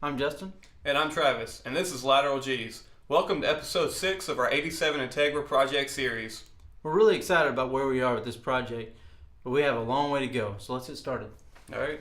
I'm Justin. And I'm Travis, and this is Lateral G's. Welcome to episode 6 of our 87 Integra project series. We're really excited about where we are with this project, but we have a long way to go, so let's get started. Alright.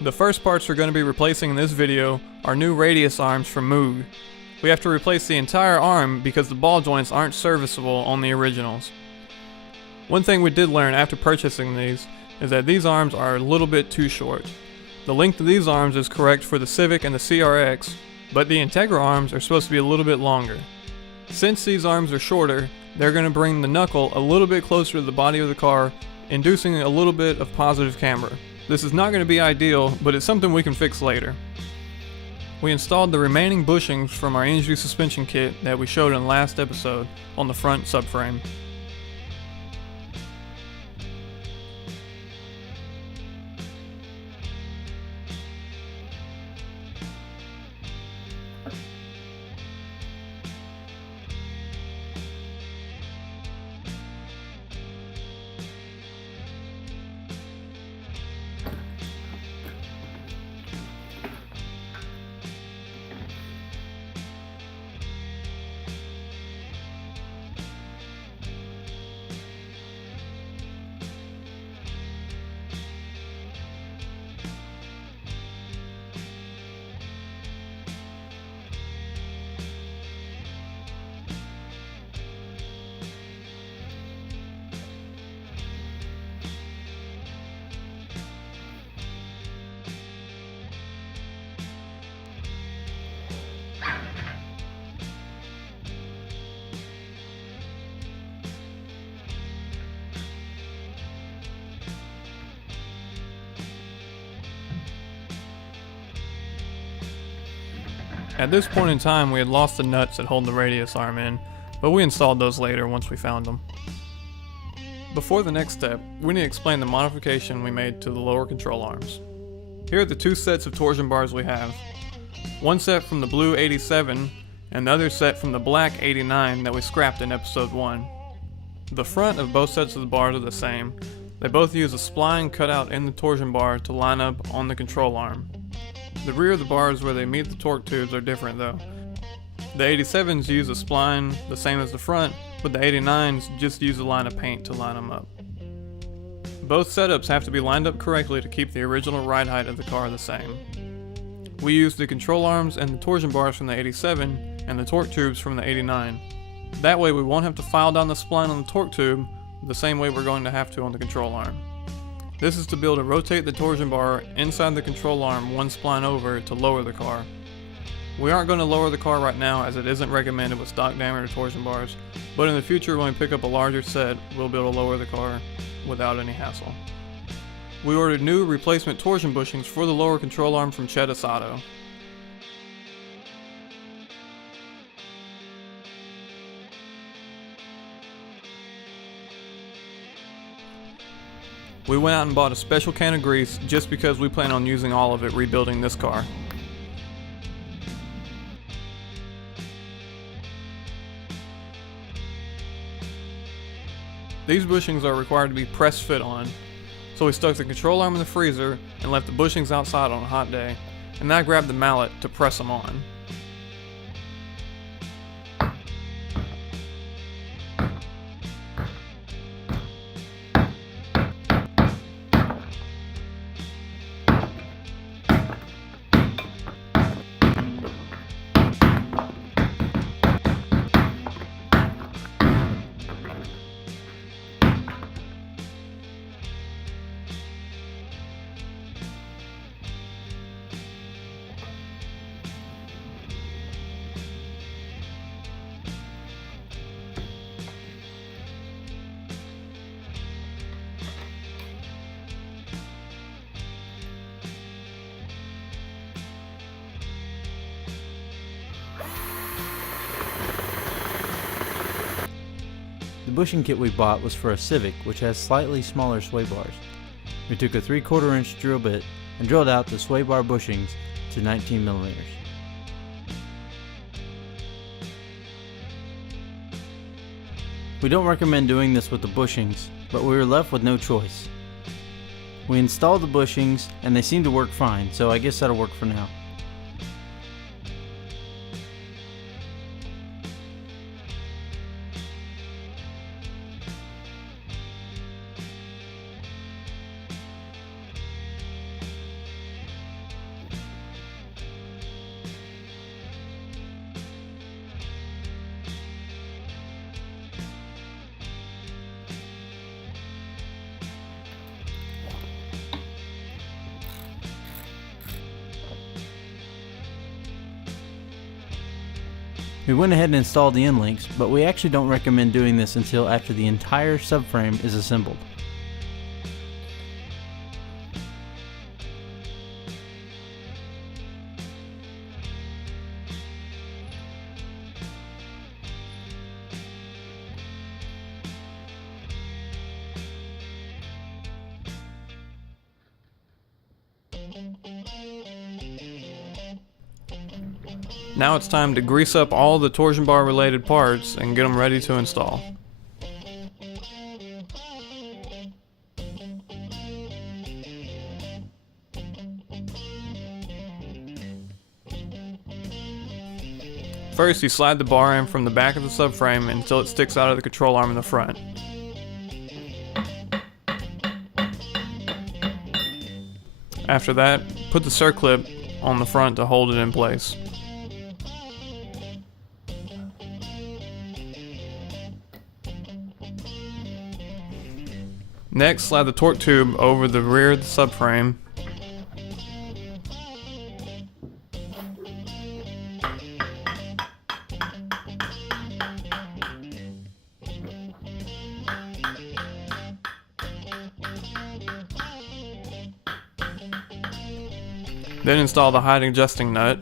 The first parts we're going to be replacing in this video are new radius arms from Moog. We have to replace the entire arm because the ball joints aren't serviceable on the originals. One thing we did learn after purchasing these is that these arms are a little bit too short. The length of these arms is correct for the Civic and the CRX, but the Integra arms are supposed to be a little bit longer. Since these arms are shorter, they're going to bring the knuckle a little bit closer to the body of the car, inducing a little bit of positive camber. This is not going to be ideal, but it's something we can fix later. We installed the remaining bushings from our NG suspension kit that we showed in the last episode on the front subframe. At this point in time, we had lost the nuts that hold the radius arm in, but we installed those later once we found them. Before the next step, we need to explain the modification we made to the lower control arms. Here are the two sets of torsion bars we have. One set from the blue 87, and the other set from the black 89 that we scrapped in episode 1. The front of both sets of the bars are the same. They both use a spline cut out in the torsion bar to line up on the control arm. The rear of the bars where they meet the torque tubes are different though. The 87s use a spline the same as the front, but the 89s just use a line of paint to line them up. Both setups have to be lined up correctly to keep the original ride height of the car the same. We used the control arms and the torsion bars from the 87 and the torque tubes from the 89. That way we won't have to file down the spline on the torque tube the same way we're going to have to on the control arm. This is to be able to rotate the torsion bar inside the control arm one spline over to lower the car. We aren't going to lower the car right now as it isn't recommended with stock diameter torsion bars, but in the future when we pick up a larger set, we'll be able to lower the car without any hassle. We ordered new replacement torsion bushings for the lower control arm from Chetas Auto. We went out and bought a special can of grease just because we plan on using all of it rebuilding this car. These bushings are required to be press fit on, so we stuck the control arm in the freezer and left the bushings outside on a hot day, and then I grabbed the mallet to press them on. The bushing kit we bought was for a Civic, which has slightly smaller sway bars. We took a 3/4 inch drill bit and drilled out the sway bar bushings to 19 millimeters. We don't recommend doing this with the bushings, but we were left with no choice. We installed the bushings and they seem to work fine, so I guess that'll work for now. We went ahead and installed the end links, but we actually don't recommend doing this until after the entire subframe is assembled. Now it's time to grease up all the torsion bar related parts and get them ready to install. First, you slide the bar in from the back of the subframe until it sticks out of the control arm in the front. After that, put the circlip on the front to hold it in place. Next, slide the torque tube over the rear of the subframe. Then install the height adjusting nut.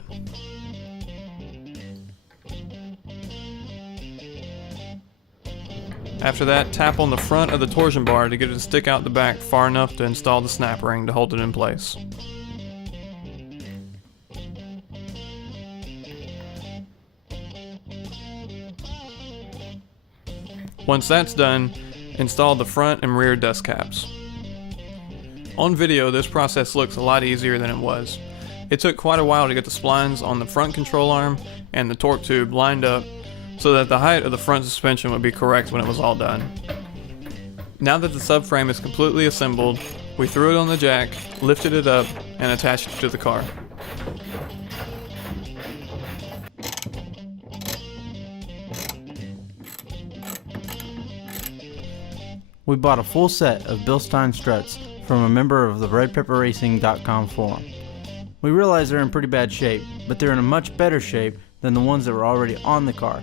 After that, tap on the front of the torsion bar to get it to stick out the back far enough to install the snap ring to hold it in place. Once that's done, install the front and rear dust caps. On video, this process looks a lot easier than it was. It took quite a while to get the splines on the front control arm and the torque tube lined up so that the height of the front suspension would be correct when it was all done. Now that the subframe is completely assembled, we threw it on the jack, lifted it up, and attached it to the car. We bought a full set of Bilstein struts from a member of the redpepperracing.com forum. We realize they're in pretty bad shape, but they're in a much better shape than the ones that were already on the car.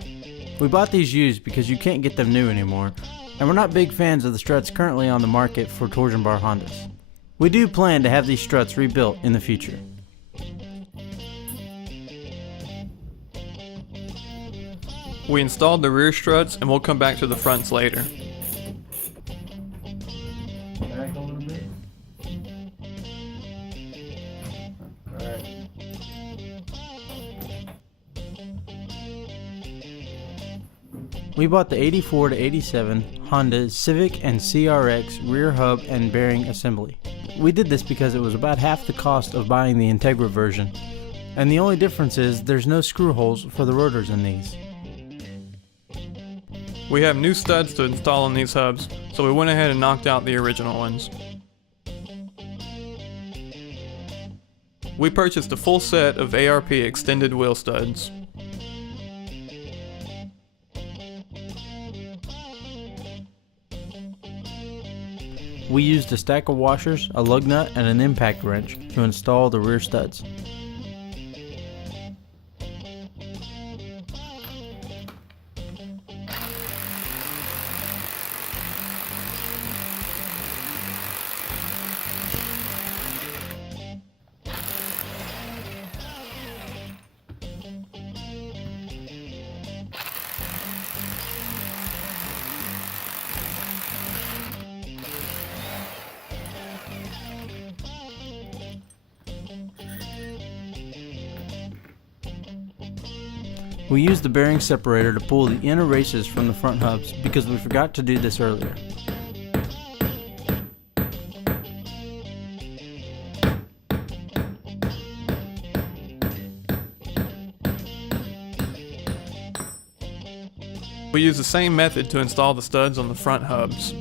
We bought these used because you can't get them new anymore, and we're not big fans of the struts currently on the market for torsion bar Hondas. We do plan to have these struts rebuilt in the future. We installed the rear struts and we'll come back to the fronts later. Back a little bit. Alright. We bought the 84 to 87 Honda Civic and CRX rear hub and bearing assembly. We did this because it was about half the cost of buying the Integra version, and the only difference is there's no screw holes for the rotors in these. We have new studs to install on these hubs, so we went ahead and knocked out the original ones. We purchased a full set of ARP extended wheel studs. We used a stack of washers, a lug nut, and an impact wrench to install the rear studs. We used the bearing separator to pull the inner races from the front hubs because we forgot to do this earlier. We use the same method to install the studs on the front hubs.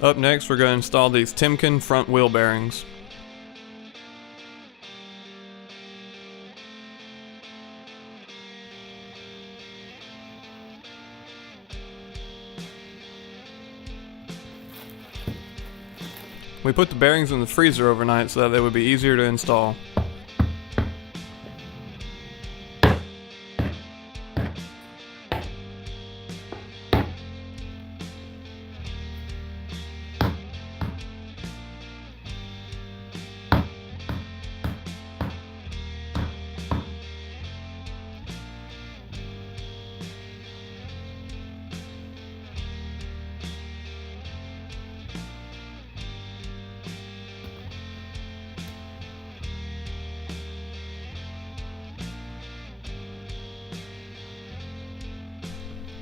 Up next, we're going to install these Timken front wheel bearings. We put the bearings in the freezer overnight so that they would be easier to install.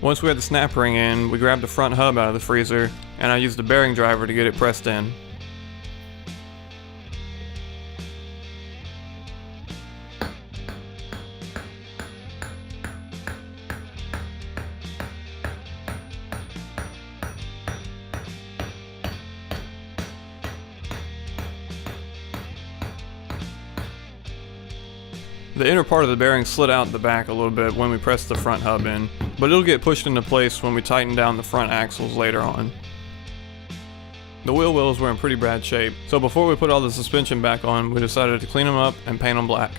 Once we had the snap ring in, we grabbed the front hub out of the freezer, and I used the bearing driver to get it pressed in. The inner part of the bearing slid out the back a little bit when we pressed the front hub in, but it'll get pushed into place when we tighten down the front axles later on. The wheel wells were in pretty bad shape, so before we put all the suspension back on, we decided to clean them up and paint them black.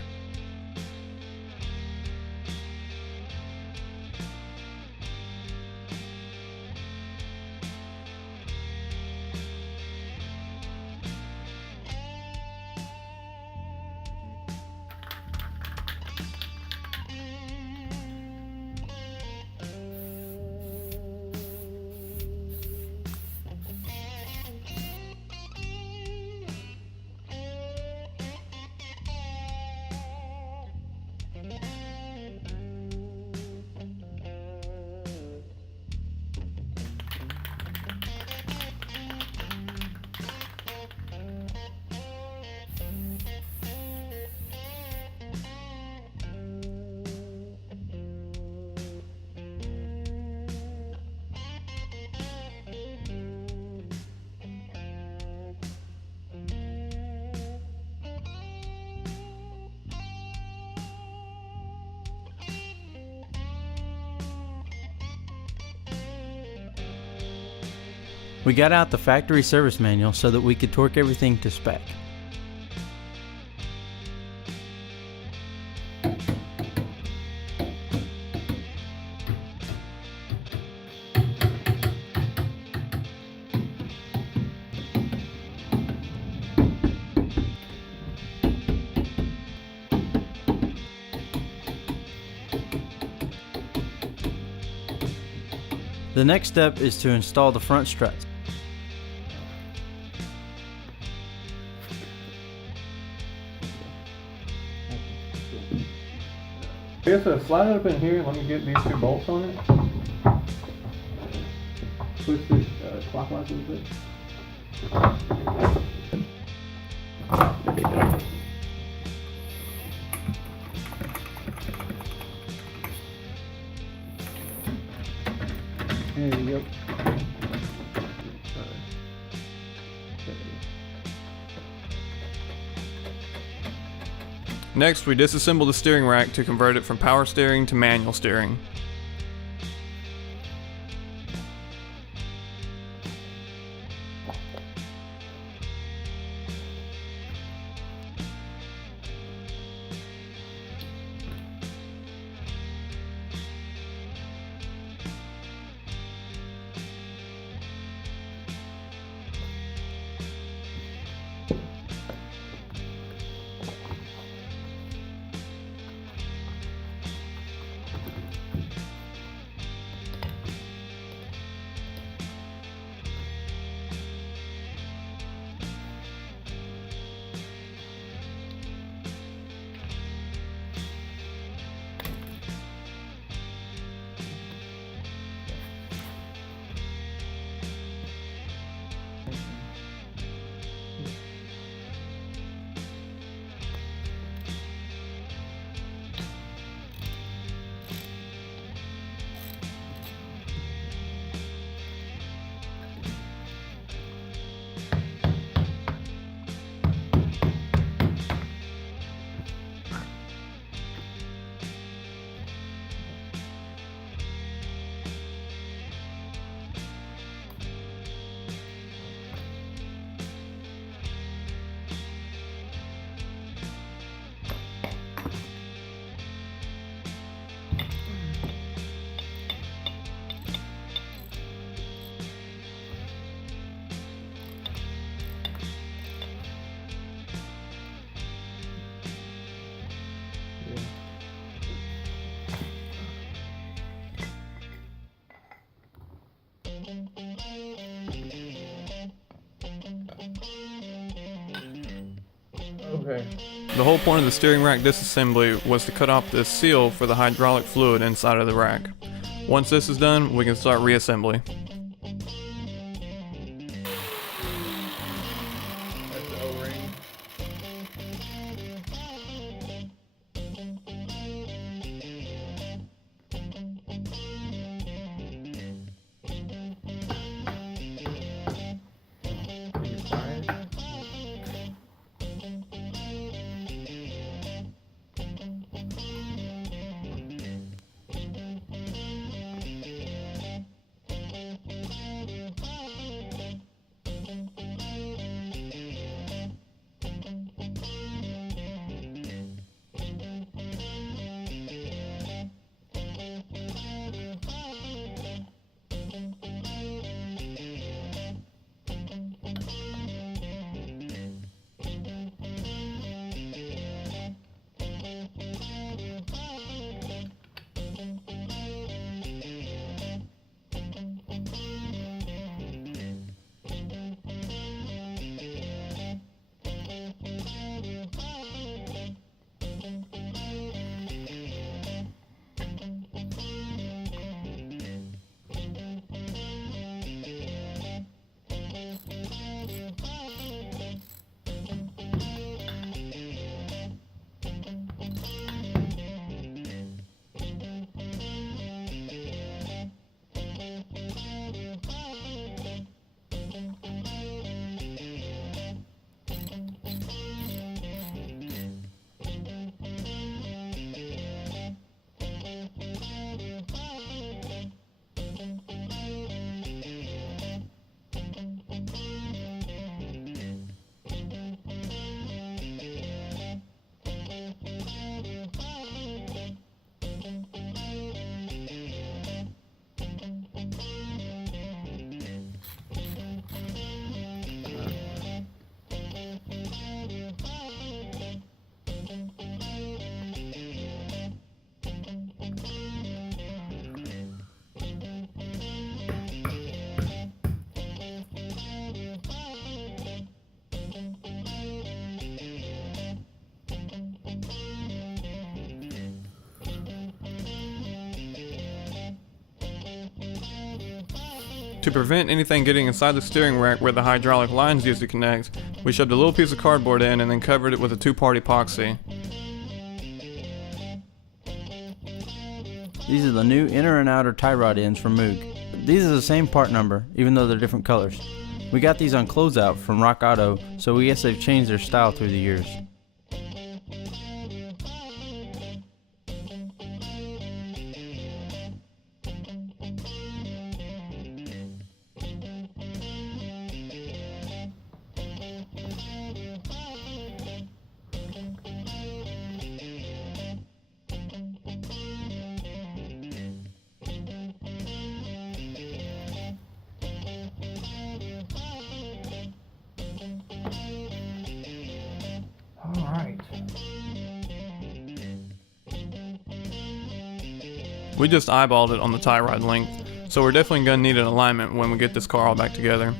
We got out the factory service manual so that we could torque everything to spec. The next step is to install the front struts. I guess slide it up in here. Let me get these two bolts on it. Twist it clockwise a little bit. There you go. Next, we disassemble the steering rack to convert it from power steering to manual steering. Okay. The whole point of the steering rack disassembly was to cut off the seal for the hydraulic fluid inside of the rack. Once this is done, we can start reassembly. That's the O-ring. To prevent anything getting inside the steering rack where the hydraulic lines used to connect, we shoved a little piece of cardboard in and then covered it with a 2-part epoxy. These are the new inner and outer tie rod ends from Moog. These are the same part number, even though they're different colors. We got these on closeout from Rock Auto, so we guess they've changed their style through the years. Alright. We just eyeballed it on the tie rod length, so we're definitely going to need an alignment when we get this car all back together.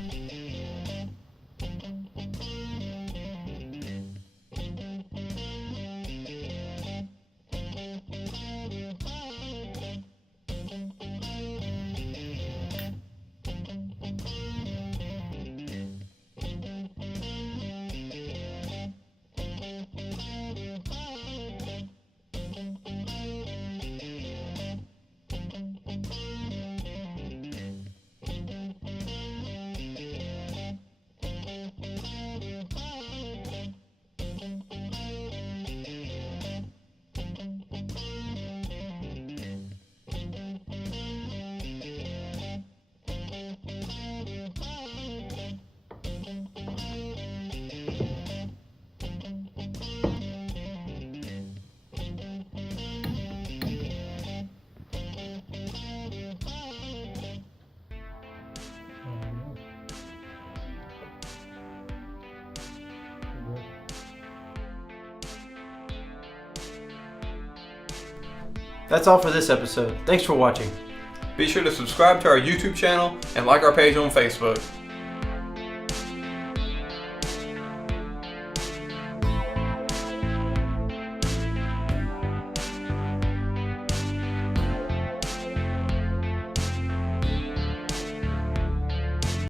That's all for this episode. Thanks for watching. Be sure to subscribe to our YouTube channel and like our page on Facebook.